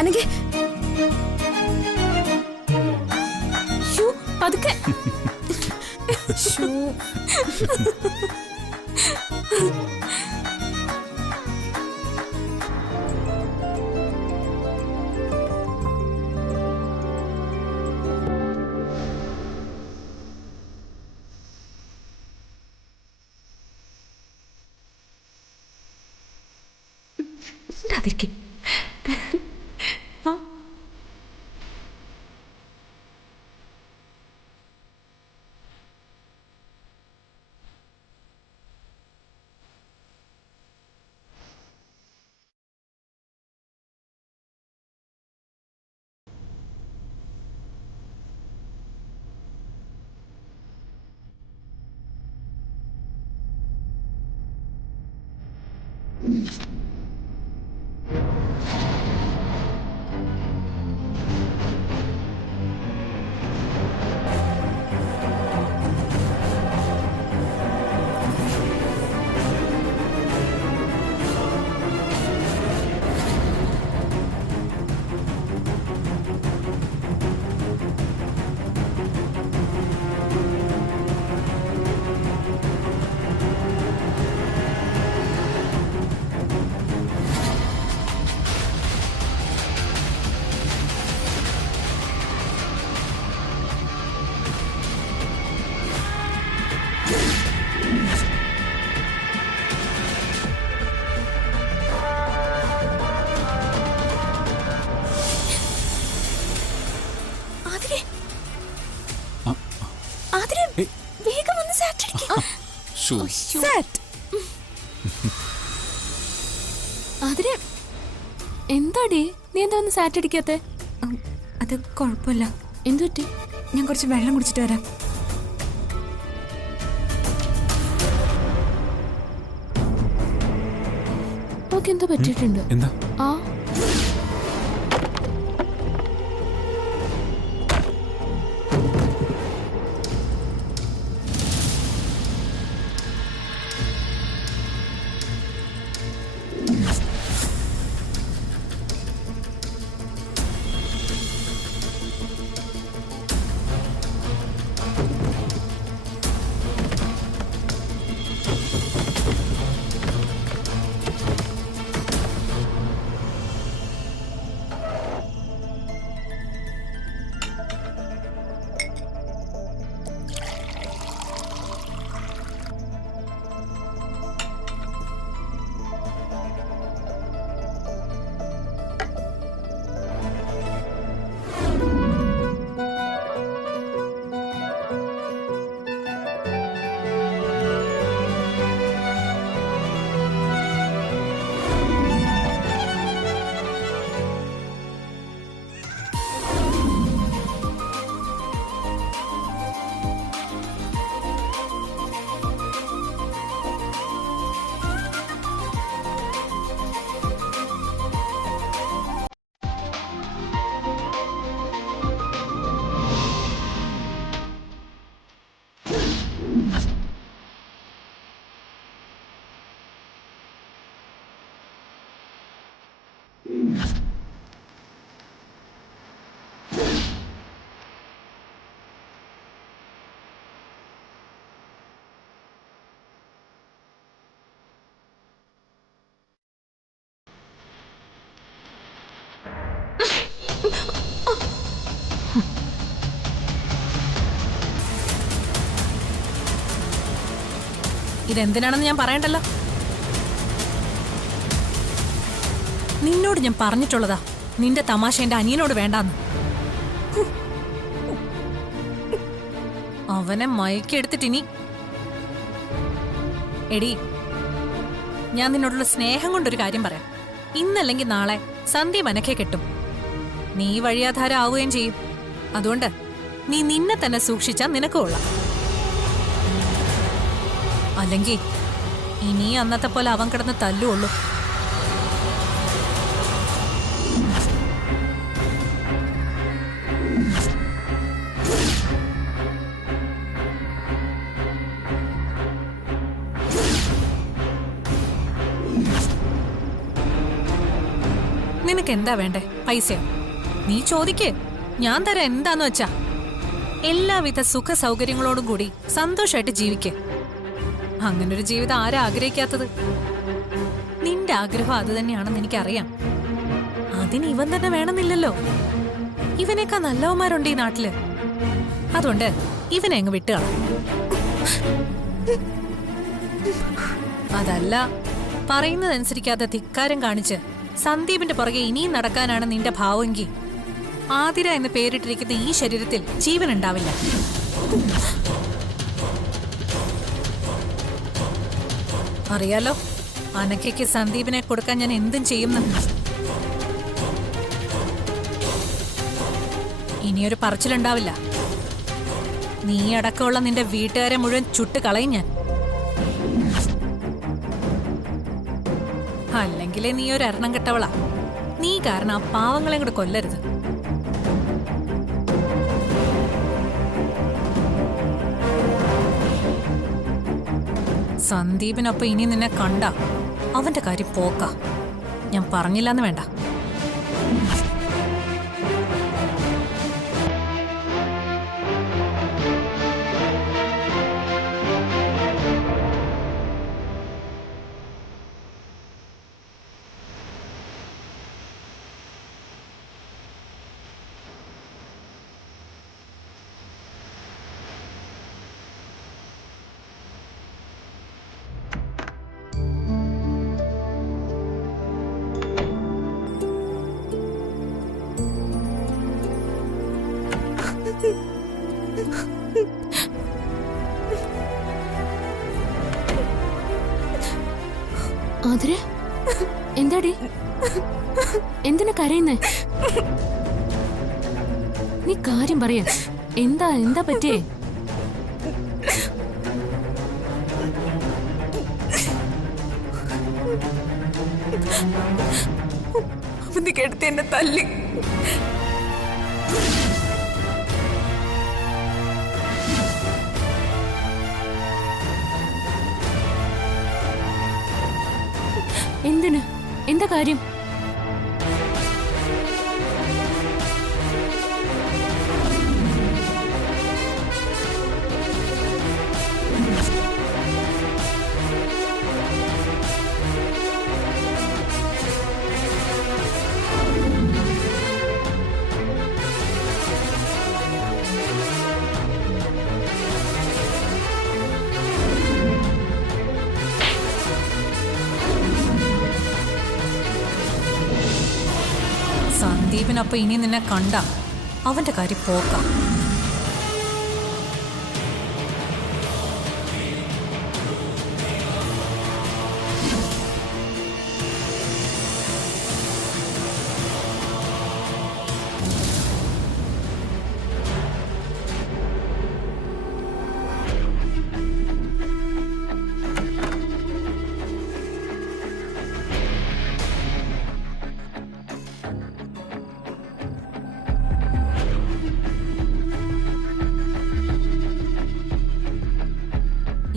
അനഘേ പതുക്കെ. അതിരിക്കും. എന്താടി നീ എന്താ ഒന്ന് സാറ്റ് അടിക്കാത്തെ? അത് കുഴപ്പമില്ല. എന്തു പറ്റി? ഞാൻ കുറച്ച് വെള്ളം കുടിച്ചിട്ട് വരാം. ഓക്കെ, എന്തോ പറ്റിയിട്ടുണ്ട്. എന്താ? ആ ഇതെന്തിനാണെന്ന് ഞാൻ പറയണ്ടല്ലോ. നിന്നോട് ഞാൻ പറഞ്ഞിട്ടുള്ളതാ നിന്റെ തമാശ എന്റെ അനിയനോട് വേണ്ടാന്ന്. അവനെ മയക്കെടുത്തിട്ടിനി. എടി, ഞാൻ നിന്നോടുള്ള സ്നേഹം കൊണ്ടൊരു കാര്യം പറയാം. ഇന്നല്ലെങ്കിൽ നാളെ സന്ധ്യ മനക്കെ കെട്ടും. നീ വഴിയാധാര ആവുകയും ചെയ്യും. അതുകൊണ്ട് നീ നിന്നെ തന്നെ സൂക്ഷിച്ചാ നിനക്ക് കൊള്ളാം. അല്ലെങ്കിൽ ഇനി അന്നത്തെ പോലെ അവൻ കിടന്ന് തല്ലുള്ളൂ. നിനക്ക് എന്താ വേണ്ടേ? പൈസയോ? നീ ചോദിക്കേ, ഞാൻ തരാം. എന്താന്ന് വെച്ചാ എല്ലാവിധ സുഖ സൗകര്യങ്ങളോടും കൂടി സന്തോഷമായിട്ട് ജീവിക്കേ. അങ്ങനൊരു ജീവിതം ആരാ ആഗ്രഹിക്കാത്തത്? നിന്റെ ആഗ്രഹം അത് തന്നെയാണെന്ന് എനിക്കറിയാം. അതിന് ഇവൻ തന്നെ വേണമെന്നില്ലല്ലോ. ഇവനേക്കാ നല്ലവന്മാരുണ്ട് ഈ നാട്ടില്. അതുകൊണ്ട് ഇവനെ അങ്ങ് വിട്ടുകള. അതല്ല, പറയുന്നതനുസരിക്കാതെ ധിക്കാരം കാണിച്ച് സന്ദീപിന്റെ പുറകെ ഇനിയും നടക്കാനാണ് നിന്റെ ഭാവമെങ്കിൽ ആതിര എന്ന് പേരിട്ടിരിക്കുന്ന ഈ ശരീരത്തിൽ ജീവൻ ഉണ്ടാവില്ല. അറിയാലോ, അനക്കയ്ക്ക് സന്ദീപിനെ കൊടുക്കാൻ ഞാൻ എന്തും ചെയ്യുമെന്ന്. ഇനിയൊരു പറച്ചിലുണ്ടാവില്ല. നീ അടക്കമുള്ള നിന്റെ വീട്ടുകാരെ മുഴുവൻ ചുട്ട് കളയും ഞാൻ. അല്ലെങ്കിലേ നീ ഒരു എണ്ണം കെട്ടവളാ. നീ കാരണം ആ പാവങ്ങളെ കൂടെ കൊല്ലരുത്. സന്ദീപിനൊപ്പം ഇനി നിന്നെ കണ്ട അവന്റെ കാര്യം പോക്ക. ഞാൻ പറഞ്ഞില്ലാന്ന് വേണ്ട. ആതിര, എന്താടി? എന്തിനാ കരയുന്നേ? നീ കാര്യം പറയാ. എന്താ പറ്റിയേ? അവന് കേട്ടത്തി എന്നെ തല്ലി. എന്തിന്? എന്താ കാര്യം? സന്ദീപിനൊപ്പം ഇനി നിന്നെ കണ്ട അവന്റെ കാര്യം പോക്ക.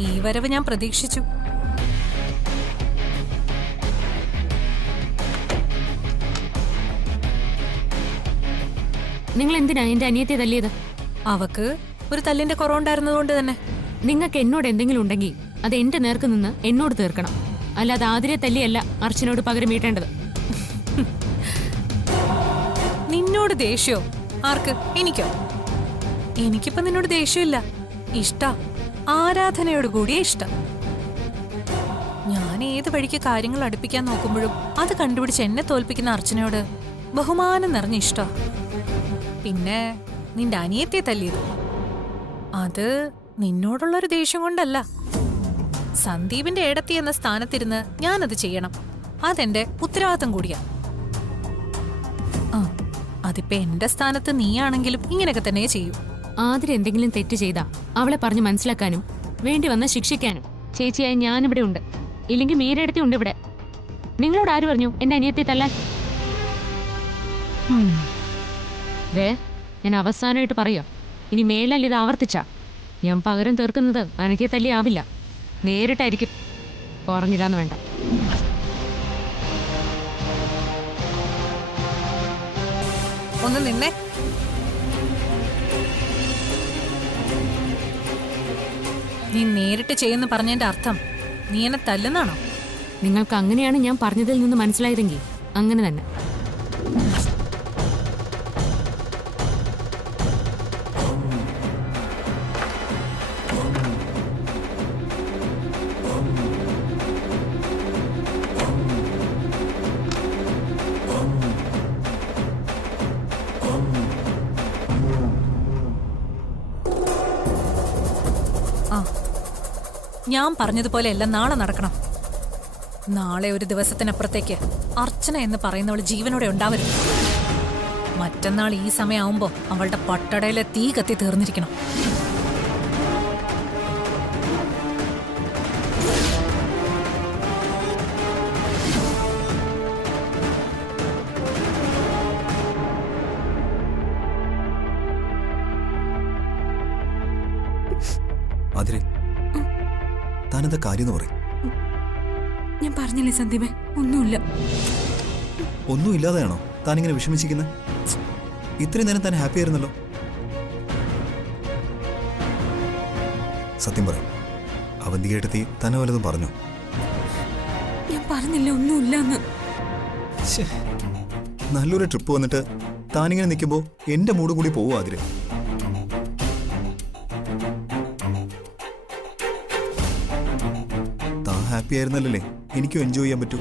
ഈ വരവ് ഞാൻ പ്രതീക്ഷിച്ചു. നിങ്ങൾ എന്തിനാ എന്റെ അനിയത്തെ തല്ലിയത്? അവക്ക് ഒരു തല്ലിന്റെ കുറവുണ്ടായിരുന്നതുകൊണ്ട് തന്നെ. നിങ്ങൾക്ക് എന്നോട് എന്തെങ്കിലും ഉണ്ടെങ്കിൽ അത് എന്റെ നേർക്ക് നിന്ന് എന്നോട് തീർക്കണം. അല്ലാതെ ആതിരെ തല്ലിയല്ല അർച്ചനോട് പകരം വീട്ടേണ്ടത്. നിന്നോട് ദേഷ്യോ? ആർക്ക്? എനിക്കോ? എനിക്കിപ്പോ നിന്നോട് ദേഷ്യമില്ല. ഇഷ്ട, ആരാധനയോട് കൂടിയ ഇഷ്ടം. ഞാൻ ഏത് വഴിക്ക് കാര്യങ്ങൾ അടുപ്പിക്കാൻ നോക്കുമ്പോഴും അത് കണ്ടുപിടിച്ച് എന്നെ തോൽപ്പിക്കുന്ന അർച്ചനയോട് ബഹുമാനം നിറഞ്ഞ ഇഷ്ട. പിന്നെ നിന്റെ അനിയത്തെ തല്ലിയത് അത് നിന്നോടുള്ളൊരു ദേഷ്യം കൊണ്ടല്ല. സന്ദീപിന്റെ ഏടത്തി എന്ന സ്ഥാനത്തിരുന്ന് ഞാനത് ചെയ്യണം. അതെന്റെ ഉത്തരവാദിത്തം കൂടിയാ. അതിപ്പോ എന്റെ സ്ഥാനത്ത് നീയാണെങ്കിലും ഇങ്ങനെയൊക്കെ തന്നെ ചെയ്യൂ. ആതിര എന്തെങ്കിലും തെറ്റ് ചെയ്താ അവളെ പറഞ്ഞ് മനസ്സിലാക്കാനും വേണ്ടി വന്ന ശിക്ഷിക്കാനും ചേച്ചിയായി ഞാനിവിടെ ഉണ്ട്. ഇല്ലെങ്കിൽ മീരയെടുത്തി ഉണ്ട് ഇവിടെ. നിങ്ങളോട് ആര് പറഞ്ഞു എന്റെ അനിയത്തെ തല്ലാൻ? ഞാൻ അവസാനമായിട്ട് പറയാ, ഇനി മേലല്ല ഇത് ആവർത്തിച്ചാ ഞാൻ പകരം തീർക്കുന്നത് അനക്കെ തല്ലി ആവില്ല, നേരിട്ടായിരിക്കും. പറഞ്ഞില്ലാന്ന് വേണ്ട. ഒന്ന് നിന്നെ. നീ നേരിട്ട് ചെയ്യുന്നു പറഞ്ഞതിന്റെ അർത്ഥം നീ എന്നെ തല്ലുന്നാണോ? നിങ്ങൾക്ക് അങ്ങനെയാണ് ഞാൻ പറഞ്ഞതിൽ നിന്ന് മനസ്സിലായതെങ്കിൽ അങ്ങനെ തന്നെ. ആ, ഞാൻ പറഞ്ഞതുപോലെ എല്ലാം നാളെ നടക്കണം. നാളെ ഒരു ദിവസത്തിനപ്പുറത്തേക്ക് അർച്ചന എന്ന് പറയുന്നവൾ ജീവനോടെ ഉണ്ടാവരുത്. മറ്റന്നാൾ ഈ സമയമാവുമ്പോ അവളുടെ പട്ടടയിലെ തീ കത്തി തീർന്നിരിക്കണം. അതിരെ താനെന്താ കാര്യം എന്ന് പറയും? ഞാൻ പറഞ്ഞില്ലേ സന്ദീപേ, ഒന്നുമില്ല. ഒന്നും ഇല്ലാതെയാണോ താനിങ്ങനെ വിഷമിച്ചിരിക്കുന്നത്? ഇത്രയും നേരം താൻ ഹാപ്പി ആയിരുന്നല്ലോ. സത്യം പറയും, അവന്തികേട്ടത്തി തന്നെ വല്ലതും പറഞ്ഞു? ഞാൻ പറഞ്ഞില്ല ഒന്നുമില്ലെന്ന്. നല്ലൊരു ട്രിപ്പ് വന്നിട്ട് താനിങ്ങനെ നിൽക്കുമ്പോ എന്റെ മൂഡ് കൂടി പോവും. അതിരെ താൻ ഹാപ്പി ആയിരുന്നല്ലേ എനിക്കും എൻജോയ് ചെയ്യാൻ പറ്റൂ.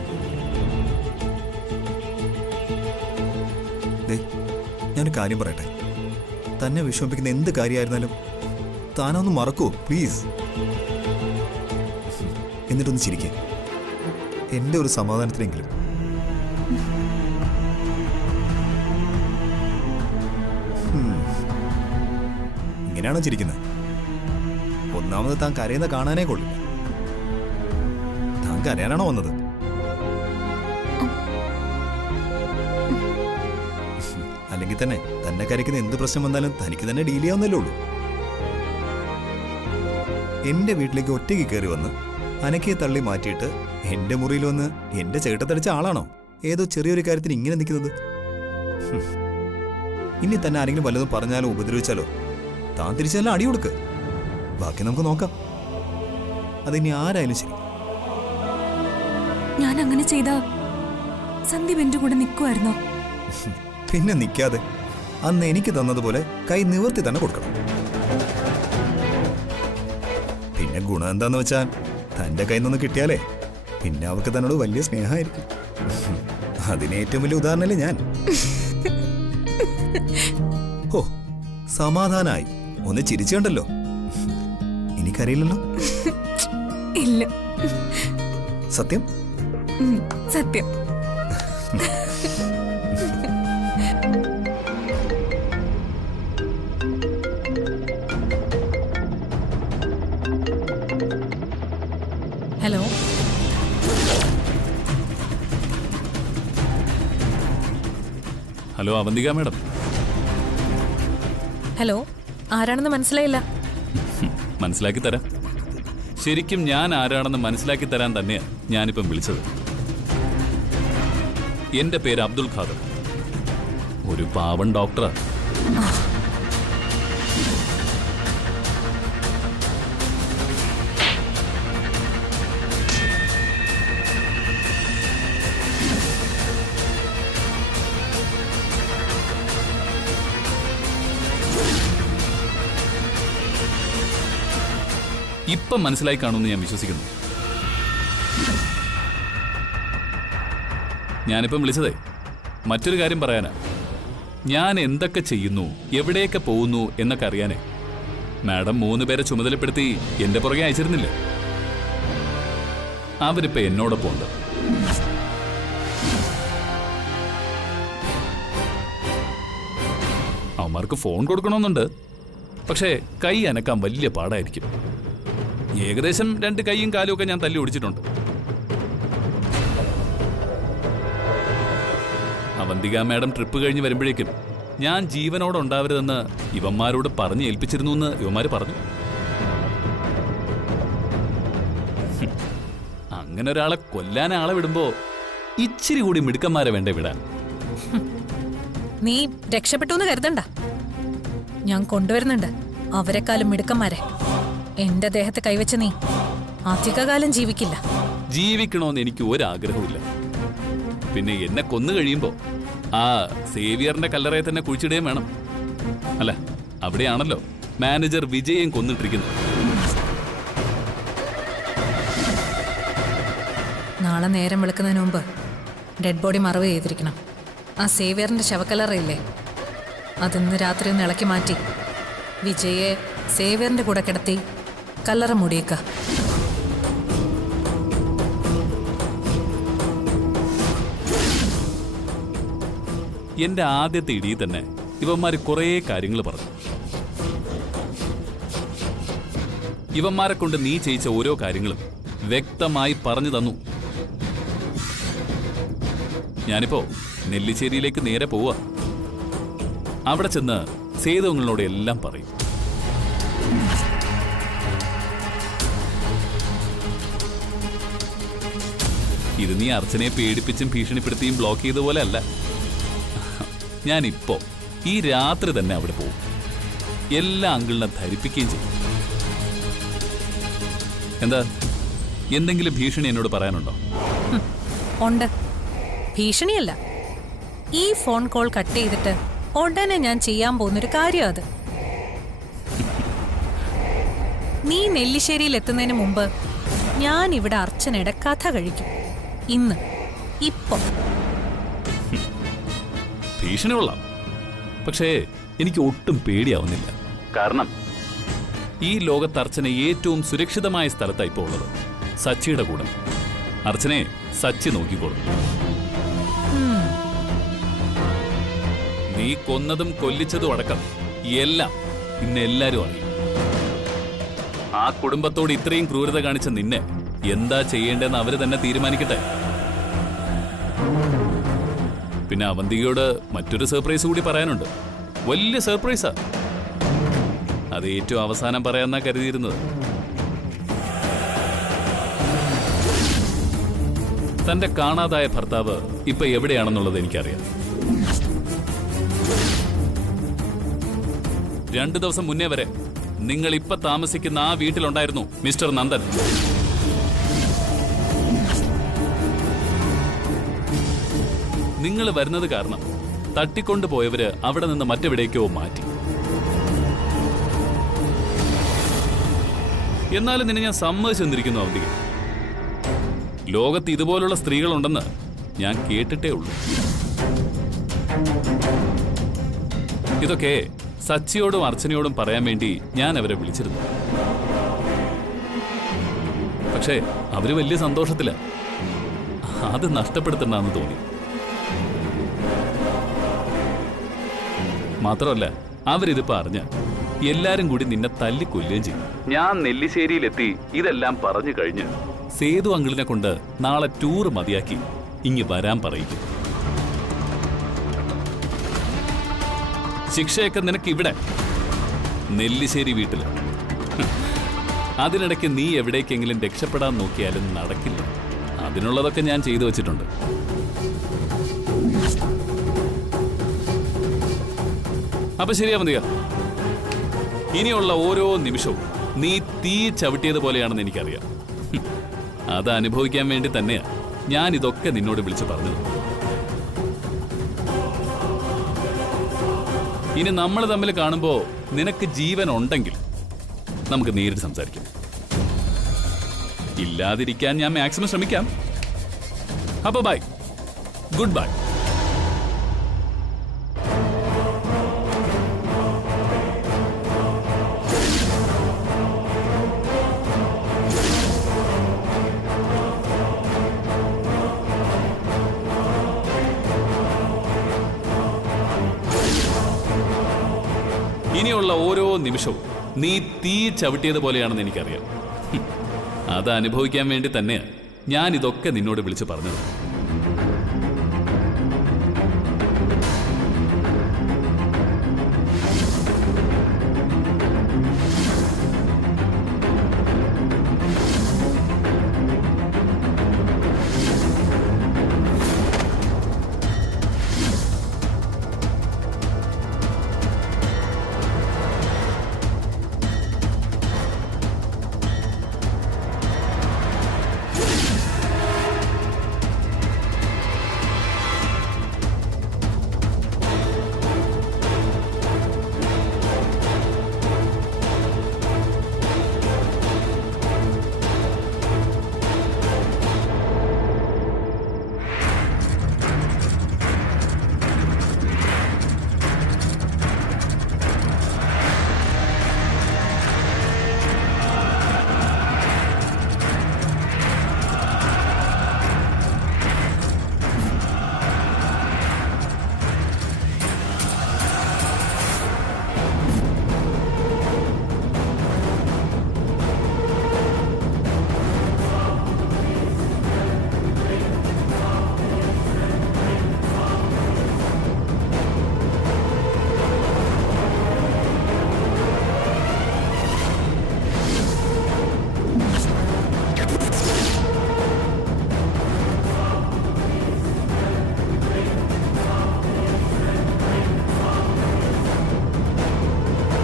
ഞാനൊരു കാര്യം പറയട്ടെ, തന്നെ വിഷമിപ്പിക്കുന്ന എന്ത് കാര്യമായിരുന്നാലും താനൊന്ന് മറക്കൂ പ്ലീസ്. എന്നിട്ടൊന്ന് ചിരിക്കേ, എന്റെ ഒരു സമാധാനത്തിനെങ്കിലും. ഇങ്ങനെയാണോ ചിരിക്കുന്നത്? ഒന്നാമത് താൻ കരയുന്ന കാണാനേ കൊള്ളില്ല. താൻ കരയാനാണോ വന്നത്? അല്ലെങ്കിൽ തന്നെ തന്നെ കരയ്ക്കുന്ന എന്ത് പ്രശ്നം വന്നാലും തനിക്ക് തന്നെ ഡീൽ ചെയ്യാവുന്നല്ലേ ഉള്ളൂ. എന്റെ വീട്ടിലേക്ക് ഒറ്റയ്ക്ക് കയറി വന്ന് അനക്കയെ തള്ളി മാറ്റിയിട്ട് എന്റെ മുറിയിൽ വന്ന് എന്റെ ചേട്ടത്തടിച്ച ആളാണോ ഏതോ ചെറിയൊരു കാര്യത്തിന് ഇങ്ങനെ നിൽക്കുന്നത്? ഇനി തന്നെ ആരെങ്കിലും വല്ലതും പറഞ്ഞാലോ ഉപദ്രവിച്ചാലോ താൻ തിരിച്ചെല്ലാം അടി കൊടുക്ക്. ബാക്കി നമുക്ക് നോക്കാം. അതിനി ആരായാലും ശരി. ഞാൻ അങ്ങനെ ചെയ്താ സന്ദീപ് എന്റെ കൂടെ നിൽക്കുമായിരുന്നോ? പിന്നെ നിൽക്കാതെ അന്ന് എനിക്ക് തന്നതുപോലെ കൈ നിവർത്തി തന്നെ കൊടുക്കണം. പിന്നെ ഗുണം എന്താന്ന് വെച്ചാൽ തന്റെ കയ്യിൽ നിന്ന് കിട്ടിയാലേ പിന്നെ അവർക്ക് തന്നോട് വലിയ സ്നേഹമായിരിക്കും. അതിന് ഏറ്റവും വലിയ ഉദാഹരണമല്ലേ ഞാൻ. ഓ സമാധാനായി, ഒന്ന് ചിരിച്ചുണ്ടല്ലോ. എനിക്കറിയില്ലല്ലോ. ഇല്ല. സത്യം? സത്യം. Hello, hello Avantika madam. Hello, ആരാണെന്ന് മനസ്സിലായില്ല. മനസ്സിലാക്കി തരാം. ശരിക്കും ഞാൻ ആരാണെന്ന് മനസ്സിലാക്കി തരാൻ തന്നെയാണ് ഞാനിപ്പം വിളിച്ചത്. എന്റെ പേര് അബ്ദുൽ ഖാദർ, ഒരു പാവൻ ഡോക്ടറാ. ഇപ്പം മനസ്സിലായി കാണുമെന്ന് ഞാൻ വിശ്വസിക്കുന്നു. ഞാനിപ്പം വിളിച്ചതേ മറ്റൊരു കാര്യം പറയാനാ. ഞാൻ എന്തൊക്കെ ചെയ്യുന്നു, എവിടെയൊക്കെ പോകുന്നു എന്നൊക്കെ അറിയാനേ. മാഡം 3 പേരെ ചുമതലപ്പെടുത്തി എന്റെ പുറകെ അയച്ചിരുന്നില്ലേ? അവരിപ്പോ എന്നോടൊപ്പം ഉണ്ട്. അവന്മാർക്ക് ഫോൺ കൊടുക്കണമെന്നുണ്ട്, പക്ഷേ കൈ അനക്കാൻ വലിയ പാടായിരിക്കും. ഏകദേശം 2 കൈയും കാലും ഒക്കെ ഞാൻ തല്ലി ഓടിച്ചിട്ടുണ്ട്. അവന്തിക മാഡം ട്രിപ്പ് കഴിഞ്ഞ് വരുമ്പോഴേക്കും ഞാൻ ജീവനോടെ ഉണ്ടാവരുതെന്ന് ഇവന്മാരോട് പറഞ്ഞ് ഏൽപ്പിച്ചിരുന്നു എന്ന് ഇവന്മാര് പറഞ്ഞു. അങ്ങനെ ഒരാളെ കൊല്ലാൻ ആളെ വിടുമ്പോ ഇച്ചിരി കൂടി മിടുക്കന്മാരെ വേണ്ടേ വിടാൻ? നീ രക്ഷപ്പെട്ടു എന്ന് കരുതണ്ട. ഞാൻ കൊണ്ടുവരുന്നുണ്ട് അവരെക്കാളും മിടുക്കന്മാരെ. എന്റെ ദേഹത്ത് കൈവച്ച നീ അധികകാലം ജീവിക്കില്ല. ജീവിക്കണമെന്ന് എനിക്ക് ഒരാഗ്രഹമില്ല. പിന്നെ എന്നെ കൊന്നു കഴിയുമ്പോ ആ സേവിയറിന്റെ കല്ലറയെ തന്നെ കുഴിച്ചിടുകയും വേണം. അല്ല, അവിടെയാണല്ലോ മാനേജർ വിജയം കൊന്നിട്ടിരിക്കുന്നത്. നാളെ നേരം വെളുക്കുന്നതിന് മുമ്പ് ഡെഡ് ബോഡി മറവ് ചെയ്തിരിക്കണം. ആ സേവിയറിന്റെ ശവക്കല്ലറയില്ലേ, അതിന്ന് രാത്രി ഒന്ന് ഇളക്കി മാറ്റി വിജയെ സേവിയറിന്റെ കൂടെ കിടത്തി കല്ലറ മൂടിയേക്ക. എന്റെ ആദ്യത്തെ ഇടിയിൽ തന്നെ ഇവന്മാര് കുറേ കാര്യങ്ങൾ പറഞ്ഞു. ഇവന്മാരെ കൊണ്ട് നീ ചെയ്യിച്ച ഓരോ കാര്യങ്ങളും വ്യക്തമായി പറഞ്ഞു തന്നു. ഞാനിപ്പോ നെല്ലിശ്ശേരിയിലേക്ക് നേരെ പോവാ. അവിടെ ചെന്ന് സേതുങ്ങളോട് എല്ലാം പറയും. ഇത് നീ അർച്ചനയെ പേടിപ്പിച്ചും ഭീഷണിപ്പെടുത്തിയും ബ്ലോക്ക് ചെയ്ത പോലെ അല്ല. ഞാനിപ്പോ ഈ രാത്രി തന്നെ അവിടെ പോകും. എല്ലാ അങ്കിളിനെ ധരിപ്പിക്കുകയും ചെയ്യും. എന്താ, എന്തെങ്കിലും ഭീഷണി എന്നോട് പറയാനുണ്ടോ? ഉണ്ട്. ഭീഷണിയല്ല, ഈ ഫോൺ കോൾ കട്ട് ചെയ്തിട്ട് ഉടനെ ഞാൻ ചെയ്യാൻ പോകുന്നൊരു കാര്യം അത്. നീ നെല്ലിശ്ശേരിയിൽ എത്തുന്നതിന് മുമ്പ് ഞാൻ ഇവിടെ അർച്ചനയുടെ കഥ കഴിക്കും. ഇന്ന്, ഇപ്പൊ. ഭീഷണി കൊള്ളാം, പക്ഷേ എനിക്ക് ഒട്ടും പേടിയാവുന്നില്ല. കാരണം ഈ ലോകത്ത് അർച്ചന ഏറ്റവും സുരക്ഷിതമായ സ്ഥലത്താണ് ഇപ്പോൾ ഉള്ളത്, സച്ചിയുടെ കൂടെ. അർച്ചനയെ സച്ചി നോക്കിക്കോളും. നീ കൊന്നതും കൊല്ലിച്ചതും അടക്കം എല്ലാം ഇന്ന് എല്ലാരും അറിയും. ആ കുടുംബത്തോട് ഇത്രയും ക്രൂരത കാണിച്ച നിന്നെ എന്താ ചെയ്യേണ്ടതെന്ന് അവര് തന്നെ തീരുമാനിക്കട്ടെ. പിന്നെ അവന്തികയോട് മറ്റൊരു സർപ്രൈസ് കൂടി പറയാനുണ്ട്. വലിയ സർപ്രൈസാ. അത് ഏറ്റവും അവസാനം പറയാന്നാ കരുതിയിരുന്നത്. തന്റെ കാണാതായ ഭർത്താവ് ഇപ്പൊ എവിടെയാണെന്നുള്ളത് എനിക്കറിയാം. 2 ദിവസം മുന്നേ വരെ നിങ്ങൾ ഇപ്പൊ താമസിക്കുന്ന ആ വീട്ടിലുണ്ടായിരുന്നു മിസ്റ്റർ നന്ദൻ. നിങ്ങൾ വരുന്നത് കാരണം തട്ടിക്കൊണ്ടുപോയവര് അവിടെ നിന്ന് മറ്റെവിടേക്കോ മാറ്റി. എന്നാലും നിന്നെ ഞാൻ സമ്മതിച്ചു തന്നിരിക്കുന്നു അവധിക. ലോകത്ത് ഇതുപോലുള്ള സ്ത്രീകളുണ്ടെന്ന് ഞാൻ കേട്ടിട്ടേ ഉള്ളൂ. ഇതൊക്കെ സച്ചിയോടും അർച്ചനയോടും പറയാൻ വേണ്ടി ഞാൻ അവരെ വിളിച്ചിരുന്നു. പക്ഷേ അവര് വലിയ സന്തോഷത്തില. അത് നഷ്ടപ്പെടുത്തണ്ടെന്ന് തോന്നി. മാത്രമല്ല, അവരിതിപ്പോ അറിഞ്ഞ എല്ലാരും കൂടി നിന്നെ തല്ലിക്കൊല്ലുകയും ചെയ്യും. ഞാൻ നെല്ലിശ്ശേരിയിലെത്തി ഇതെല്ലാം പറഞ്ഞു കഴിഞ്ഞ് സേതു അങ്കിളിനെ കൊണ്ട് നാളെ ടൂർ മതിയാക്കി ഇങ്ങ് വരാൻ പറയിക്കും. ശിക്ഷയൊക്കെ നിനക്ക് ഇവിടെ നെല്ലിശ്ശേരി വീട്ടില്. അതിനിടയ്ക്ക് നീ എവിടേക്കെങ്കിലും രക്ഷപ്പെടാൻ നോക്കിയാലും നടക്കില്ല. അതിനുള്ളതൊക്കെ ഞാൻ ചെയ്തു വച്ചിട്ടുണ്ട്. അപ്പൊ ശരിയാവുന്നില്ല. ഇനിയുള്ള ഓരോ നിമിഷവും നീ തീ ചവിട്ടിയതുപോലെയാണെന്ന് എനിക്കറിയാം. അത് അനുഭവിക്കാൻ വേണ്ടി തന്നെയാ ഞാൻ ഇതൊക്കെ നിന്നോട് വിളിച്ചു പറഞ്ഞത്. ഇനി നമ്മൾ തമ്മിൽ കാണുമ്പോ നിനക്ക് ജീവൻ ഉണ്ടെങ്കിൽ നമുക്ക് നേരിട്ട് സംസാരിക്കാം. ഇല്ലാതിരിക്കാൻ ഞാൻ മാക്സിമം ശ്രമിക്കാം. അപ്പൊ ബൈ, ഗുഡ് ബൈ. ഇനിയുള്ള ഓരോ നിമിഷവും നീ തീ ചവിട്ടിയതുപോലെയാണെന്ന് എനിക്കറിയാം. അത് അനുഭവിക്കാൻ വേണ്ടി തന്നെയാണ് ഞാൻ ഇതൊക്കെ നിന്നോട് വിളിച്ചു പറഞ്ഞത്.